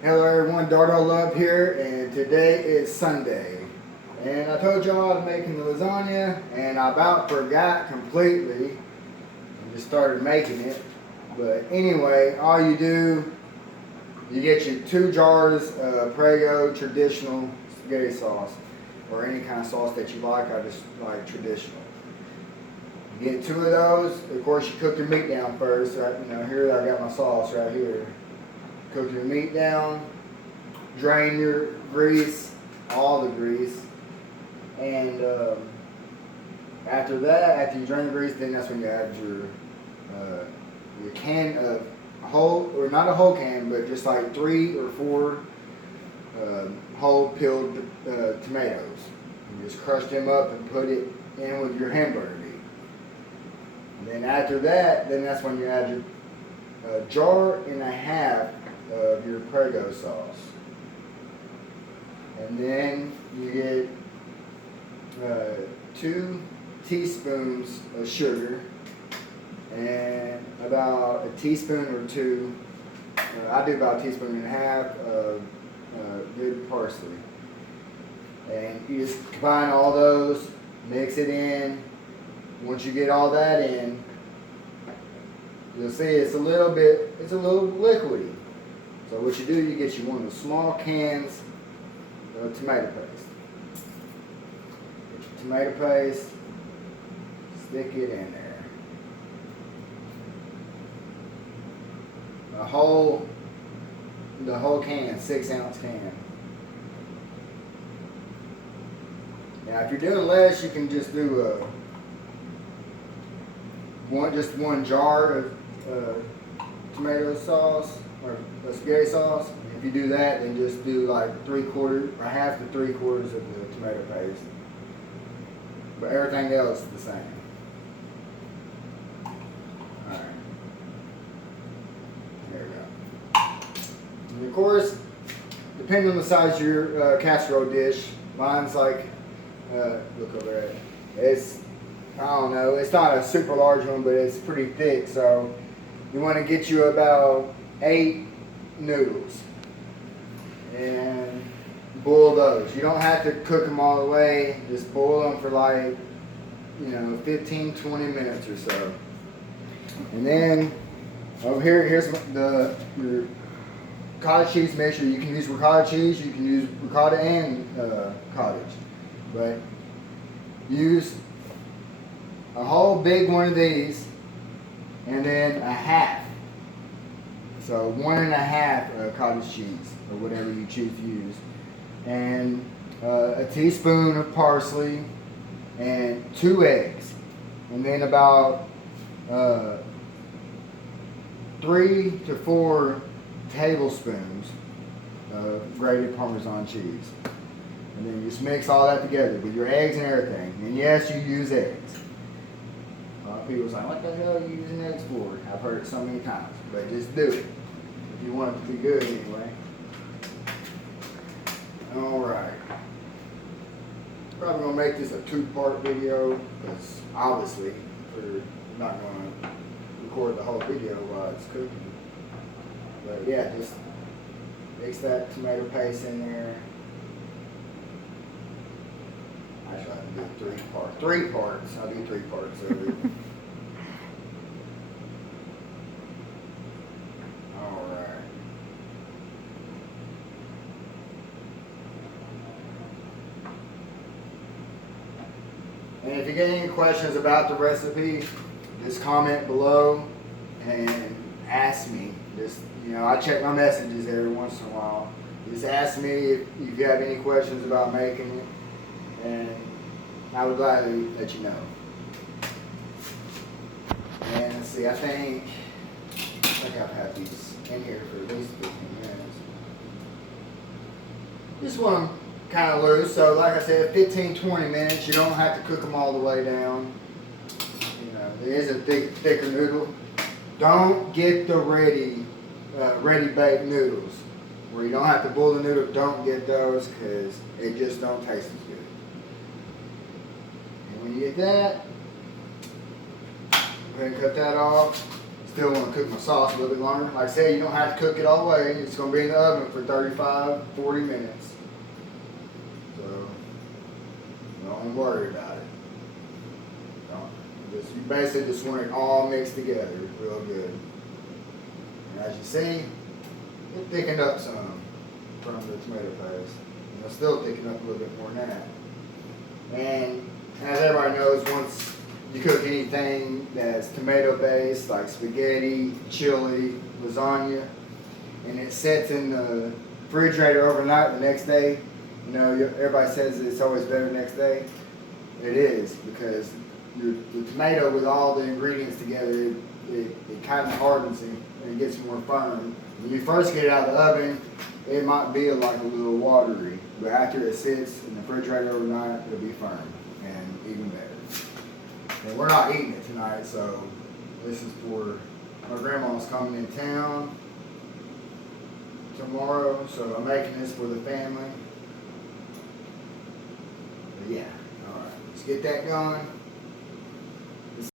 Hello everyone, Dardo Love here, and today is Sunday. And I told y'all I was making the lasagna, and I about forgot completely and just started making it. But anyway, all you do, you get your 2 jars of Prego traditional spaghetti sauce, or any kind of sauce that you like. I just like traditional. You get 2 of those. Of course, you cook your meat down first. Right, here I got my sauce right here. Cook your meat down, drain your grease, all the grease, and after that, after you drain the grease, then that's when you add your can of whole, or not a whole can, but just like 3 or 4 whole peeled tomatoes. You just crush them up and put it in with your hamburger meat. And then after that, then that's when you add your 1.5 jars of your Prego sauce. And then you get 2 teaspoons of sugar and about a teaspoon or 2. I do about a teaspoon and a half of good parsley. And you just combine all those, mix it in. Once you get all that in, you'll see it's a little liquidy. So what you do, you get you one of the small cans of tomato paste. Get your tomato paste, stick it in there. The whole can, 6-ounce can. Now if you're doing less, you can just do just 1 jar of tomato sauce, or spaghetti sauce. If you do that, then just do like 3/4 or half to 3/4 of the tomato paste. But everything else is the same. Alright. There we go. And of course, depending on the size of your casserole dish, mine's like, look over there. It's, I don't know, it's not a super large one, but it's pretty thick, so you want to get you about 8 noodles and boil those. You don't have to cook them all the way, just boil them for like 15-20 minutes or so. And then over here's your cottage cheese mixture. You can use ricotta cheese, you can use ricotta and cottage, but use a whole big one of these and then a half. So 1.5 cottage cheese, or whatever you choose to use, and a teaspoon of parsley, and 2 eggs, and then about 3 to 4 tablespoons of grated Parmesan cheese. And then you just mix all that together with your eggs and everything. And yes, you use eggs. A lot of people say, what the hell are you using eggs for? I've heard it so many times, but just do it. If you want it to be good anyway. Alright. Probably going to make this a 2-part video, because obviously we're not going to record the whole video while it's cooking. But yeah, just mix that tomato paste in there. Actually, I can do 3 parts. 3 parts. I'll do 3 parts of it. Alright. And if you get any questions about the recipe, just comment below and ask me. Just, I check my messages every once in a while. Just ask me if you have any questions about making it, and I would gladly let you know. And let's see, I think I've had these in here for at least 15 minutes. This one kind of loose, so like I said, 15-20 minutes. You don't have to cook them all the way down. It is a thicker noodle. Don't get the ready baked noodles where you don't have to boil the noodle. Don't get those, because it just don't taste as good. And when you get that, go ahead and cut that off. still want to cook my sauce a little bit longer. Like I said, you don't have to cook it all the way. It's going to be in the oven for 35, 40 minutes. So, don't worry about it. You basically just want it all mixed together real good. And as you see, it thickened up some from the tomato paste. And it'll still thicken up a little bit more than that. And as everybody knows, once you cook anything that's tomato based, like spaghetti, chili, lasagna, and it sits in the refrigerator overnight the next day, you know, everybody says it's always better the next day. It is, because the tomato with all the ingredients together, it kind of hardens and it gets more firm. When you first get it out of the oven, it might be like a little watery, but after it sits in the refrigerator overnight, it'll be firm and even better. And we're not eating it tonight, so this is for my grandma's coming in town tomorrow, so I'm making this for the family. But yeah, all right, let's get that going.